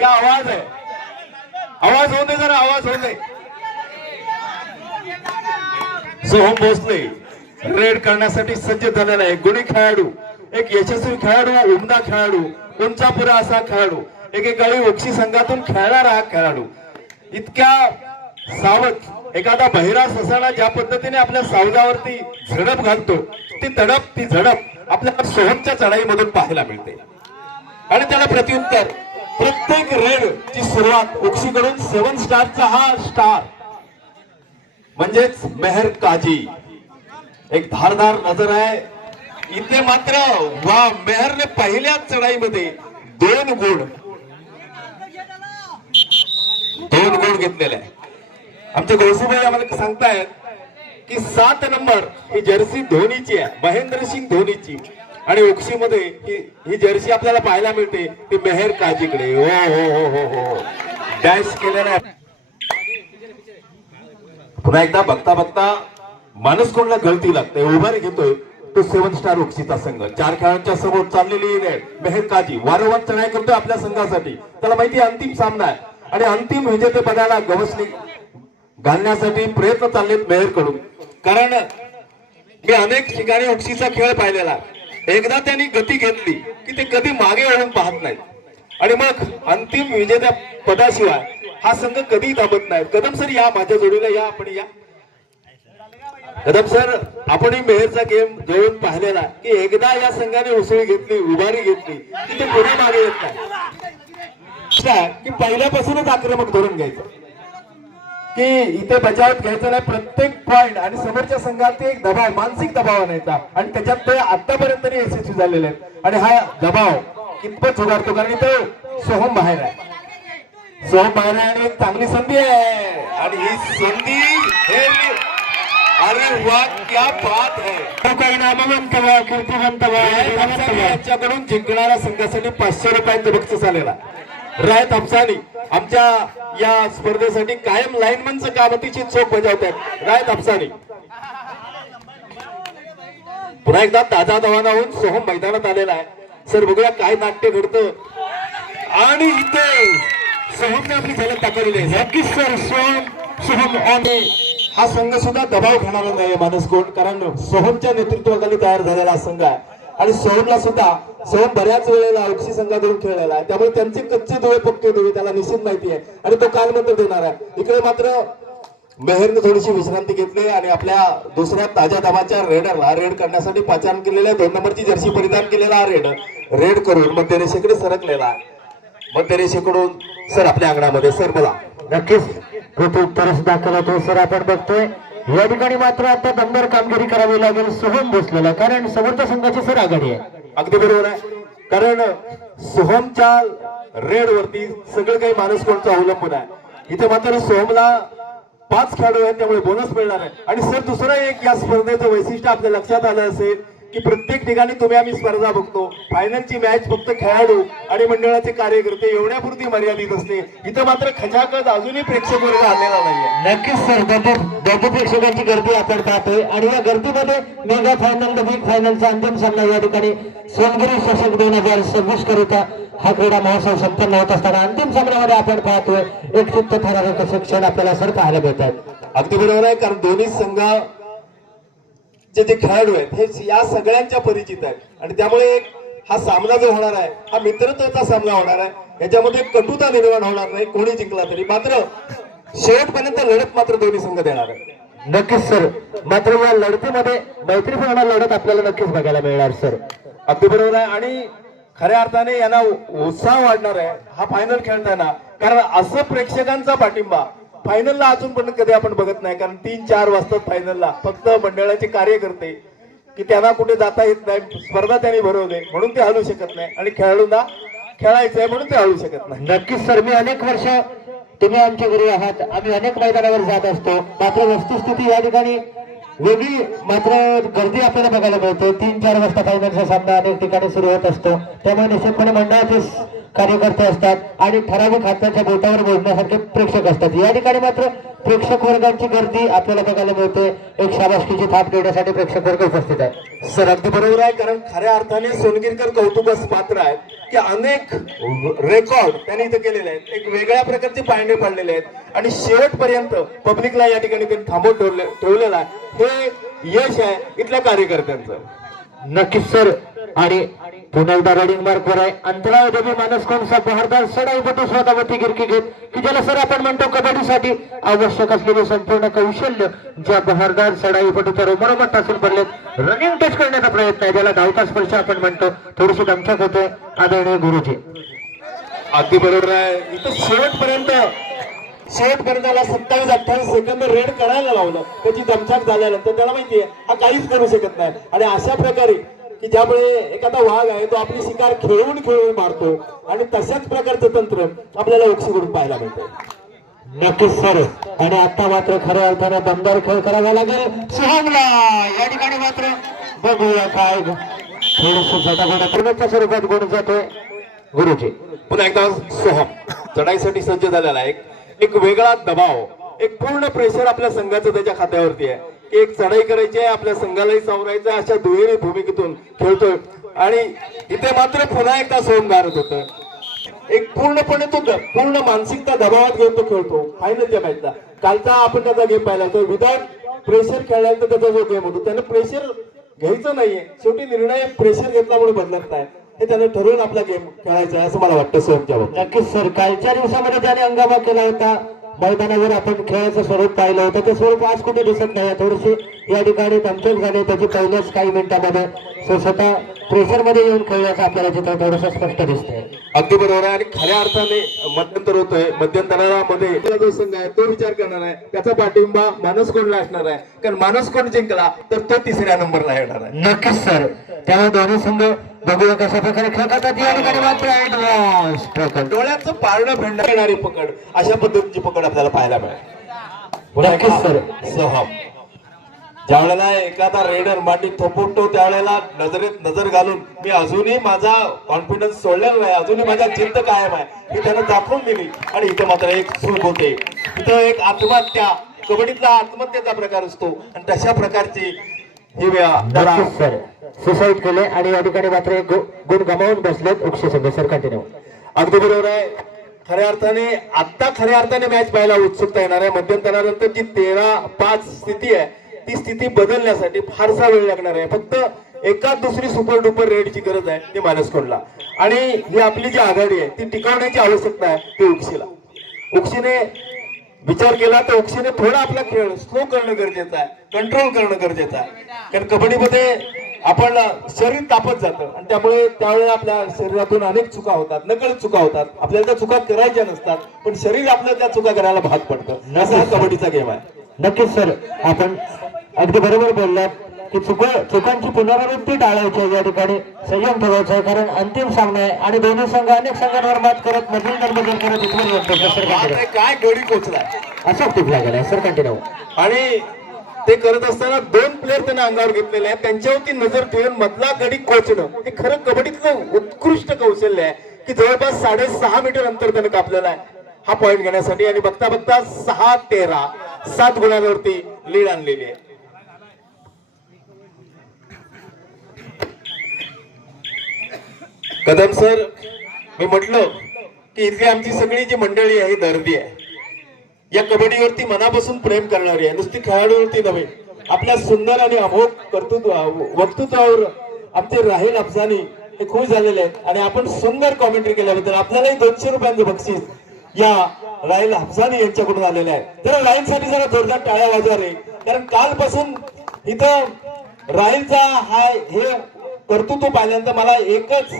क्या आवाज है, आवाज होते जरा, आवाज होते. सोहम भोसले रेड करण्यासाठी सज्ज झालेला आहे. गुणी खेळाडू, एक यशस्वी खेळाडू, उमदा खेळाडू, उंचापुरा असा खेळाडू, एकेकाळी ओक्षी संघातून खेळणारा हा खेळाडू. इतक्या सावध एखादा बहिरा ससाणा ज्या पद्धतीने आपल्या सावजावरती झडप घालतो, ती तडप, ती झडप आपल्याला सोहमच्या चढाईमधून पाहायला मिळते. आणि त्याला प्रत्युत्तर प्रत्येक रेड ची सुरुवात ओक्षीकडून 7 स्टारचा हा स्टार म्हणजेच मेहर काजी. एक धारदार नजर आहे इथे मात्र. वा, मेहरने पहिल्याच चढाईमध्ये 2 गुण घेतलेले आहे. आमचे गौसूभाई आम्हाला सांगतायत की 7 नंबर ही जर्सी धोनीची आहे, महेंद्रसिंग धोनीची. आणि ओक्षीमध्ये ही जर्सी आपल्याला पाहायला मिळते ती मेहर काजीकडे. हो हो हो हो हो, डॅश केलेला आहे. पुन्हा एकदा बघता बघता माणूस कोणला गळती लागते. उभारी घेतोय तो 7 स्टार ओक्षीचा संघ. 4 खेळाडूंच्या समोर चाललेली मेहर काजी वारंवार चढाई करतोय आपल्या संघासाठी. त्याला माहिती अंतिम सामना आहे आणि अंतिम विजेतेपदाला गवसणी घालण्यासाठी प्रयत्न चाललेत मेहर कडून. कारण मी अनेक ठिकाणी ओक्षीचा खेळ पाहिलेला. एकदा त्यांनी गती घेतली की ते कधी मागे वळून पाहत नाहीत आणि मग अंतिम विजेत्या पदाशिवाय हा संघ कधी थांबत नाही. कदम सर या, माझ्या जोडीला या, आपण या. कदम सर, आपण मेहरचा गेम जवळून पाहिलेला की एकदा या संघाने उसळी घेतली, उभारी घेतली की ते पुढे मागे येत नाही. की पहिल्यापासूनच आक्रमक धोरण घ्यायचं, की इथे बचावत घ्यायचं नाही. प्रत्येक पॉइंट आणि समोरच्या संघात एक दबाव, मानसिक दबाव आणायचा आणि त्याच्यात ते आतापर्यंत यशस्वी झालेले आहेत. आणि हा दबाव कितपत सुधारतो, कारण इथे सोहम बाहेर आहे. सोहम बाहेर आहे आणि एक चांगली संधी आहे आणि ही संधी, अरे वा, क्या बात है. यांच्याकडून जिंकणाऱ्या संघासाठी 500 रुपयांचं बक्षीस आलेला. रायत अफसानी आमच्या या स्पर्धेसाठी कायम लाईनमनचं काम अतिशय चोख बजावतात. रायत अफसानी पुन्हा एकदा ताजा दवाना होऊन सोहम मैदानात आलेला आहे. सर, बघूया काय नाट्य घडतं. आणि इथे सोहमने आपली झलक दाखवलेली आहे. नक्कीच सर, सोहम आणि हा संघ सुद्धा दबाव घेणारा नाही माणूस कोण, कारण सोहमच्या नेतृत्वाखाली तयार झालेला संघ आहे. आणि सोहमला सुद्धा, सोहम बऱ्याच वेळेला ओक्षी संघातून खेळलेला आहे, त्यामुळे त्यांचे कच्चे दुवे पक्के दुवे त्याला निश्चित माहिती आहे आणि तो कालमंत्र देणार आहे. इकडे मात्र मेहरने थोडीशी विश्रांती घेतली आणि आपल्या दुसऱ्या ताज्या दमाच्या रेडरला रेड करण्यासाठी पाचारण केलेल्या 2 नंबरची जर्सी परिधान केलेला हा रेड करून मध्यरेषेकडे सरकलेला आहे. मध्यरेषेकडून सर आपल्या अंगणामध्ये. सर बोला. नक्कीच प्रत्युत्तरच दाखल होतो सर. आपण बघतोय या ठिकाणी मात्र आता दमदार कामगिरी करावी लागेल सोहम भोसलेला, कारण समोरच्या संघाची सर आघाडी आहे. अगदी बरोबर आहे, कारण सोहमच्या रेड वरती सगळं काही माणूस कोणचं अवलंबून आहे. इथे मात्र सोहमला 5 खेळाडू आहेत, त्यामुळे बोनस मिळणार आहे. आणि सर, दुसरं एक या स्पर्धेचं वैशिष्ट्य आपल्या लक्षात आलं असेल की प्रत्येक ठिकाणी तुम्ही आम्ही स्पर्धा बघतो, फायनलची मॅच फक्त खेळाडू आणि मंडळाचे कार्यकर्ते एवढ्यापुरती मर्यादित असते. इथं मात्र खचाखच अजूनही प्रेक्षक वर्ग आलेला नाहीये. नक्कीच सर, दर्दी प्रेक्षकांची गर्दी आपण पाहतोय आणि या गर्दीमध्ये मेगा फायनल, बिग फायनलचा अंतिम सामना या ठिकाणी सोनगिरी चषक 2026 करिता हा क्रीडा महोत्सव संपन्न होत असताना अंतिम सामन्यामध्ये आपण पाहतोय एक चित्त थरारक असे क्षण आपल्याला सर पाहायला मिळतात. अगदी बरोबर आहे, कारण दोन्ही संघ जे खेळाडू आहेत हे या सगळ्यांच्या परिचित आहेत आणि त्यामुळे हा सामना जो होणार आहे हा मित्रत्वाचा सामना होणार आहे. याच्यामध्ये कटुता निर्माण होणार नाही, कोणी जिंकला तरी. मात्र शेवटपर्यंत लढत मात्र दोन्ही संघ देणार आहे. नक्कीच सर, मात्र या लढतीमध्ये मैत्रीपूर्ण लढत आपल्याला नक्कीच बघायला मिळणार सर. अगदी बरोबर आहे आणि खऱ्या अर्थाने यांना उत्साह वाढणार आहे हा फायनल खेळताना, कारण असं प्रेक्षकांचा पाठिंबा फायनलला अजूनपर्यंत कधी आपण बघत नाही. कारण 3-4 वाजतात फायनलला. फक्त मंडळाचे कार्यकर्ते की त्यांना कुठे जाता येत नाही, स्पर्धा त्यांनी भरवले म्हणून ते हलू शकत नाही आणि खेळाडूंना खेळायचंय म्हणून ते हलू शकत नाही. नक्कीच सर, मी अनेक वर्ष तुम्ही आमच्या घरी आहात, आम्ही अनेक मैदानावर जात असतो. मात्र वस्तुस्थिती या ठिकाणी वेगळी, मात्र गर्दी आपल्याला बघायला मिळते. 3-4 वाजता फायनलचा सामना अनेक ठिकाणी सुरू होत असतो, त्यामुळे निश्चितपणे मंडळाचे कार्यकर्ते असतात आणि ठराविक हाताच्या बोटावर मोजण्यासारखे प्रेक्षक असतात. या ठिकाणी मात्र प्रेक्षक वर्गांची गर्दी आपल्याला बघायला मिळते. एक शाबासकीची थाप देण्यासाठी प्रेक्षक वर्ग उपस्थित आहे. सर अगदी बरोबर आहे, कारण खऱ्या अर्थाने सोनगिरकर कौतुकास पात्र आहेत की अनेक रेकॉर्ड त्यांनी इथे केलेले आहेत. एक वेगळ्या प्रकारचे पायंडे पडलेले आहेत आणि शेवटपर्यंत पब्लिकला या ठिकाणी त्यांनी थांबवून ठेवलेलं आहे. हे यश आहे इथल्या कार्यकर्त्यांचं. नक्कीच सर. आणि पुन्हा एकदा रनिंग मार्कवर आहे अंतराळ देवी मानस कोणसा बहारदार सडाईपटू स्वतःवरती गिरकी घेत की ज्याला सर आपण म्हणतो कबड्डीसाठी आवश्यक असलेले संपूर्ण कौशल्य ज्या बहारदार सडाईपटूच्या रोमरोमट तासून पडलेत. रनिंग टच करण्याचा प्रयत्न आहे ज्याला धावता स्पर्श आपण म्हणतो. थोडीशी दमछाक होते आदरणीय गुरुजी. अगदी बरोबर आहे. इथं शेवटपर्यंत 27-28 सेकंद रेड करायला लावलं. त्याची दमछाक झाल्यानंतर त्याला माहितीये हा काहीच करू शकत नाही. आणि अशा प्रकारे की ज्यामुळे एखादा वाघ आहे तो आपली शिकार खेळून मारतो आणि तशाच प्रकारचं तंत्र आपल्याला ओक्सीकडून पाहायला मिळतं. नक्कीच सर. आणि आता मात्र खऱ्या अर्थाने दमदार खेळ करावा लागेल सोहमला. या ठिकाणी मात्र बघूया काय थोडस झटापटा स्वरूपात गुण जातोय गुरुजी. पुन्हा एकदा सोहम चढाईसाठी सज्ज झालेला आहे. एक वेगळा दबाव, एक पूर्ण प्रेशर आपल्या संघाचं त्याच्या खात्यावरती आहे. एक चढाई करायची आहे, आपल्या संघालाही सावरायचं, अशा दुहेरी भूमिकेतून खेळतोय. आणि इथे मात्र पुन्हा एकदा सोहम गारत होतं. एक पूर्णपणे तो पूर्ण मानसिकता दबावात घेऊन तो खेळतो फायनलच्या मॅचला. कालचा आपण त्याचा गेम पाहिला होता. विदाउट प्रेशर खेळल्यानंतर त्याचा जो गेम होतो त्याने प्रेशर घ्यायचं नाहीये. शेवटी निर्णय प्रेशर घेतल्यामुळे बदलत नाही. हे त्याने ठरवून आपला गेम खेळायचा आहे असं मला वाटतं सोहमच्या बाबतीत. नक्कीच सर. कालच्या दिवसामध्ये त्याने हंगामा केला होता. मैदानावर आपण खेळाचं स्वरूप पाहिलं होतं ते स्वरूप आज कुठे दिसत नाही. थोडीशी या ठिकाणी दमछाक झाली त्याची पहिल्याच काही मिनिटांमध्ये. स्वतः प्रेशर मध्ये येऊन खेळण्याचं आपल्याला चित्र थोडंसं स्पष्ट दिसतंय. अगदी बरोबर आहे. आणि खऱ्या अर्थाने मध्यंतर होतोय. मध्यंतरामध्ये जो संघ आहे तो विचार करणार आहे त्याचा पाठिंबा मानस कोणला असणार आहे. कारण मानस कोण जिंकला तर तो तिसऱ्या नंबरला येणार आहे. नक्कीच सर. त्यामुळे दोन्ही संघ बघूया कशा प्रकारे खेळतात. या ठिकाणी मात्र ऍडव्हान्स प्रकार डोळ्याचं पारणं फेडणारी पकड, अशा पद्धतीची पकड आपल्याला पाहायला मिळेल. नक्कीच सर. सोहम ज्या वेळेला एखादा रेडर मांडीत थोपवतो त्यावेळेला नजरेत नजर घालून मी अजूनही माझा कॉन्फिडन्स सोडलेला नाही, अजूनही माझा जिद्द कायम आहे ही त्यानं दाखवून दिली. आणि इथं मात्र एक चूक होते. इथं एक आत्महत्या, कबड्डीतला आत्महत्येचा प्रकार असतो आणि तशा प्रकारची ही वेळा सर सुसाईड केले आणि या ठिकाणी मात्र एक गुण गमावून बसलेत उक्षे संघ. Sir continue. अगदी बरोबर आहे. खऱ्या अर्थाने मॅच पाहायला उत्सुकता येणार आहे. मध्यंतरानंतर जी 13-5 स्थिती आहे ती स्थिती बदलण्यासाठी फारसा वेळ लागणार आहे. फक्त एकाच दुसरी सुपर डुपर रेडची गरज आहे ती मानसकोणला. आणि ही आपली जी आघाडी आहे ती टिकवण्याची आवश्यकता आहे ती उक्षीला. उक्षीने विचार केला तर उक्षीने थोडा आपला खेळ स्लो करणं गरजेचं आहे, कंट्रोल करणं गरजेचं आहे. कारण कबड्डीमध्ये आपण शरीर तापत जातं आणि त्यामुळे त्यावेळेला आपल्या शरीरातून अनेक चुका होतात, नकळत चुका होतात. आपल्याला त्या चुका करायच्या नसतात पण शरीर आपल्याला त्या चुका करायला भाग पडतं. असा हा कबड्डीचा गेम आहे. नक्कीच सर. आपण अगदी बरोबर बोललात की चुकांची पुनरावृत्ती टाळायची. या ठिकाणी संयम ठेवायचा आहे कारण अंतिम सामना आहे आणि दोन्ही संघ अनेक संघांवर मात करत मधून करत इथवर काय गडी कोचलाय असा टिपला गेलाय. Sir continue. आणि ते करत असताना 2 प्लेयर त्यांना अंगावर घेतलेले आहेत. त्यांच्यावरती नजर ठेवून मधला गडी कोचणं हे खरं कबड्डीतलं उत्कृष्ट कौशल्य आहे की जवळपास 6.5 मीटर अंतर त्यानं कापलेलं आहे हा पॉईंट घेण्यासाठी. आणि बघता बघता 6-13 7 गुणांवरती लीड आणलेली आहे. कदम सर, मी म्हटलं की इथली आमची सगळी जी मंडळी आहे ही दर्दी आहे. या कबड्डीवरती मनापासून प्रेम करणारी आहे, नुसती खेळाडूवरती नव्हे. आपल्या सुंदर आणि अमोघ वक्तृत्वावर आमचे राहील अफसानी हे खुश झालेले आहेत. आणि आपण सुंदर कॉमेंट्री केल्याबद्दल आपल्यालाही 200 रुपयांचं बक्षीस या राहील अफसानी यांच्याकडून आलेलं आहे. तर राहीलसाठी जरा जोरदार टाळ्या वाजवा रे. कारण कालपासून इथं राहीलचा हे कर्तृत्व पाहिल्यानंतर मला एकच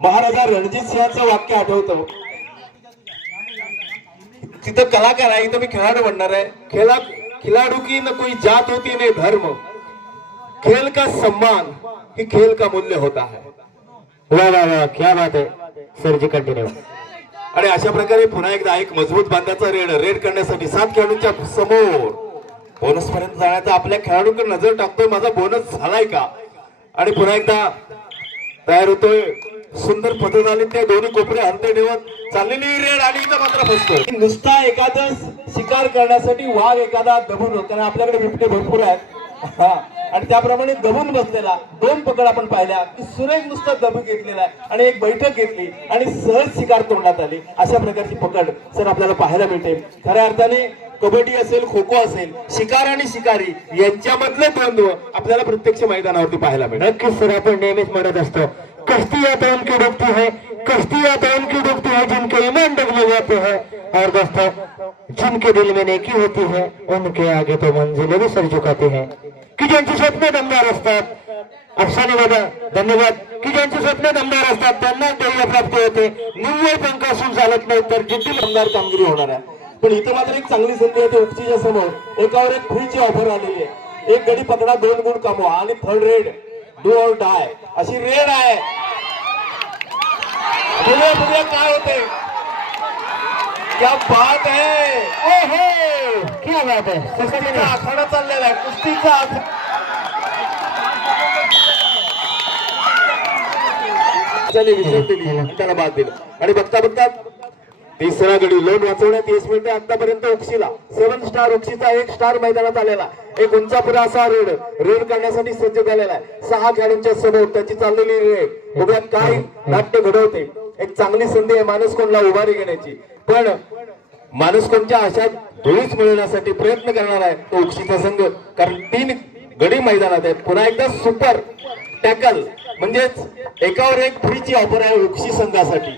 महाराजा रणजित सिंहाचं वाक्य आठवतं. तिथं कलाकार आहे, इथं मी खेळाडू म्हणणार आहे. खिलाडू की न कोई जात होती न धर्म, खेल का सम्मान ही खेल का मूल्य होता है. वा वा वा, क्या बात आहे सरजी. कंटिन्यू. आणि अशा प्रकारे पुन्हा एकदा एक मजबूत बांधाचा रेड करण्यासाठी 7 खेळाडूंच्या समोर बोनस पर्यंत जाण्याचा आपल्या खेळाडूंकडे नजर टाकतोय माझा बोनस झालाय का. आणि पुन्हा एकदा तयार होतोय सुंदर पद्धत आली त्या दोन्ही कोपरे हरते ठेवत चाललेली रेड आणि इथं मात्र फसतो नुसता एखादा शिकार करण्यासाठी वाघ एखादा दबून कारण आपल्याकडे बिबटे भरपूर आहेत हा आणि त्याप्रमाणे दबून बसलेला दोन पकड आपण पाहिल्या की सुरेख नुसता दबून घेतलेला आहे आणि एक बैठक घेतली आणि सहज शिकार तोंडात आली अशा प्रकारची पकड सर आपल्याला पाहायला मिळते खऱ्या अर्थाने कबड्डी असेल खो खो असेल शिकार आणि शिकारी यांच्यामधले द्वंद्व आपल्याला प्रत्यक्ष मैदानावरती पाहायला मिळेल नक्कीच सर आपण नेहमीच म्हणत असतो कश्ती या तो उनकी डूबती है कश्ती या तो उनकी डूबती है जिनके ईमान डूबने जाते हैं और दोस्तों जिनके दिल में नेकी होती है उनके आगे तो मंजिलें भी सर झुकाते हैं की ज्यांची स्वप्न दमदार असतात अफसाने दादा धन्यवाद की ज्यांची स्वप्न दमदार असतात त्यांना ध्येय प्राप्त होते निव्वळ पंख असून चालत नाही तर जिद्दी दमदार कामगिरी होणार आहे पण इथं मात्र एक चांगली संधी आहे उक्सीच्या समोर एकावर एक फ्रीची ऑफर आलेली आहे एक गडी पकडा 2 गुण कमवा आणि third red do or die अशी रेड आहे बघूया काय होते क्या बात है ओहो क्या बात है कुस्तीचा आखाडा चाललेला आहे कुस्तीचा त्याला बाद दिलं आणि बघता बघता तिसरा गडी लोन वाचवण्यात यश मिळते आतापर्यंत उक्षीला 7 स्टार उक्षीचा 1 स्टार मैदानात आलेला एक उंचापुरा असा रेड करण्यासाठी सज्ज झालेला आहे 6 खेळाडूंच्या समोर त्याची चाललेली रेड बघूया काय नाट्य घडवते एक चांगली संधी आहे मानसकोणला उभारी घेण्याची पण मानसकोणच्या अशा धुळीस मिळवण्यासाठी प्रयत्न करणार आहे तो उक्षीचा संघ कारण 3 गडी मैदानात आहेत पुन्हा एकदा सुपर टॅकल म्हणजेच एकावर एक फ्रीची ऑफर आहे उक्षी संघासाठी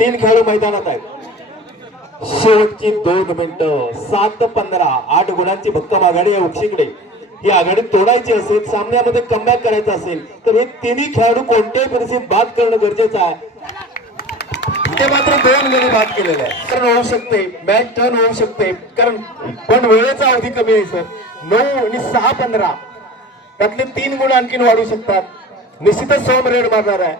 3 खेळाडू मैदानात आहेत शेवटची 2 मिनिटं 7-15 8 गुणांची भक्कम आघाडी आहे उक्षीकडे ही आघाडी तोडायची असेल सामन्यामध्ये कमबॅक करायचं असेल तर हे तिन्ही खेळाडू कोणत्याही परिस्थितीत बाद करणं गरजेचं आहे ते मात्र 2 गडी बाद केलेले आहे कारण होऊ शकते मॅच टर्न होऊ शकते कारण पण वेळेचा अवधी कमी आहे सर 9 आणि 6-15 त्यातले 3 गुण आणखीन वाढू शकतात निश्चितच सोम रेड मारणार आहे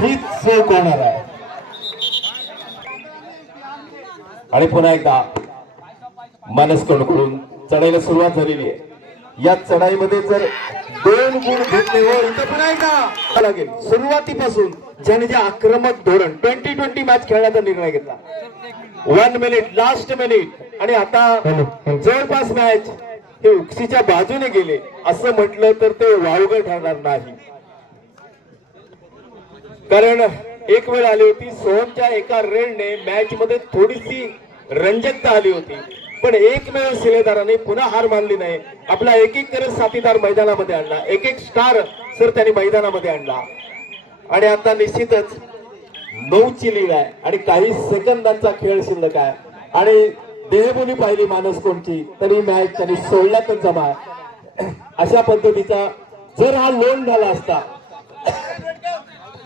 ही चूक होणार आहे आणि पुन्हा एकदा मानसकोणकडून चढाईला सुरुवात झालेली आहे या चढाईमध्ये जर 2 गुण घेतले हो इथं पुन्हा एकदा लागेल सुरुवातीपासून ज्याने जे आक्रमक धोरण 20-20 मॅच खेळण्याचा निर्णय घेतला 1 मिनिट लास्ट मिनिट आणि आता जवळपास मॅच हे उक्षीच्या बाजूने गेले असं म्हटलं तर ते वावगं ठरणार नाही कारण एक वेळ आली होती सोहमच्या एका रेडने मॅच मध्ये थोडीशी रंजकता आली होती पण एकमेव शिलेदाराने पुन्हा हार मानली नाही आपला एक करत साथीदार मैदानामध्ये आणला एक स्टार सर त्यांनी मैदानामध्ये आणला आणि आता निश्चितच 9ची लीड आहे आणि काही सेकंदांचा खेळ शिल्लक आहे आणि देहबोली पाहिली मानसकोणची तरी मॅच त्यांनी सोडल्यातच जमा अशा पद्धतीचा जर हा लोन झाला असता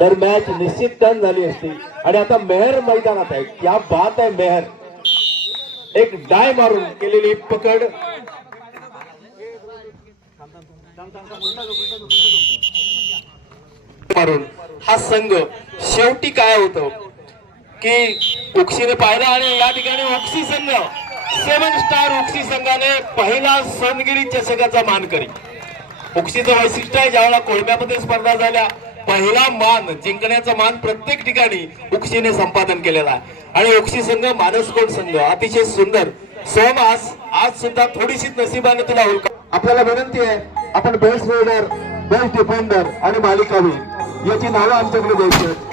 तर मॅच निश्चित टर्न झाली असती आणि आता मेहर मैदानात आहे क्या बात आहे मेहर एक डाय मारून केलेली पकड मारून हा संघ शेवटी काय होतं की उक्षीने पाहिला आणि या ठिकाणी उक्षी संघ 7 स्टार उक्षी संघाने पहिला सोनगिरी चषकाचा मानकरी उक्षीचं वैशिष्ट्य आहे ज्यावेळेला कोळम्यामध्ये स्पर्धा झाल्या पहिला मान जिंकण्याचा मान प्रत्येक ठिकाणी उक्षीने संपादन केलेला आहे आणि उक्षी संघ मानसकोण संघ अतिशय सुंदर सोम आज सुद्धा थोडीशी नशिबाने तुला होईल आपल्याला विनंती आहे आपण बेस्ट रेडर बेस्ट डिफेंडर आणि मालिकावीर याची नावं आमच्याकडे द्यायची आहेत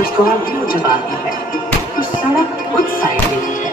उसको आप क्यों जवाब है तो सड़क उस साइड में है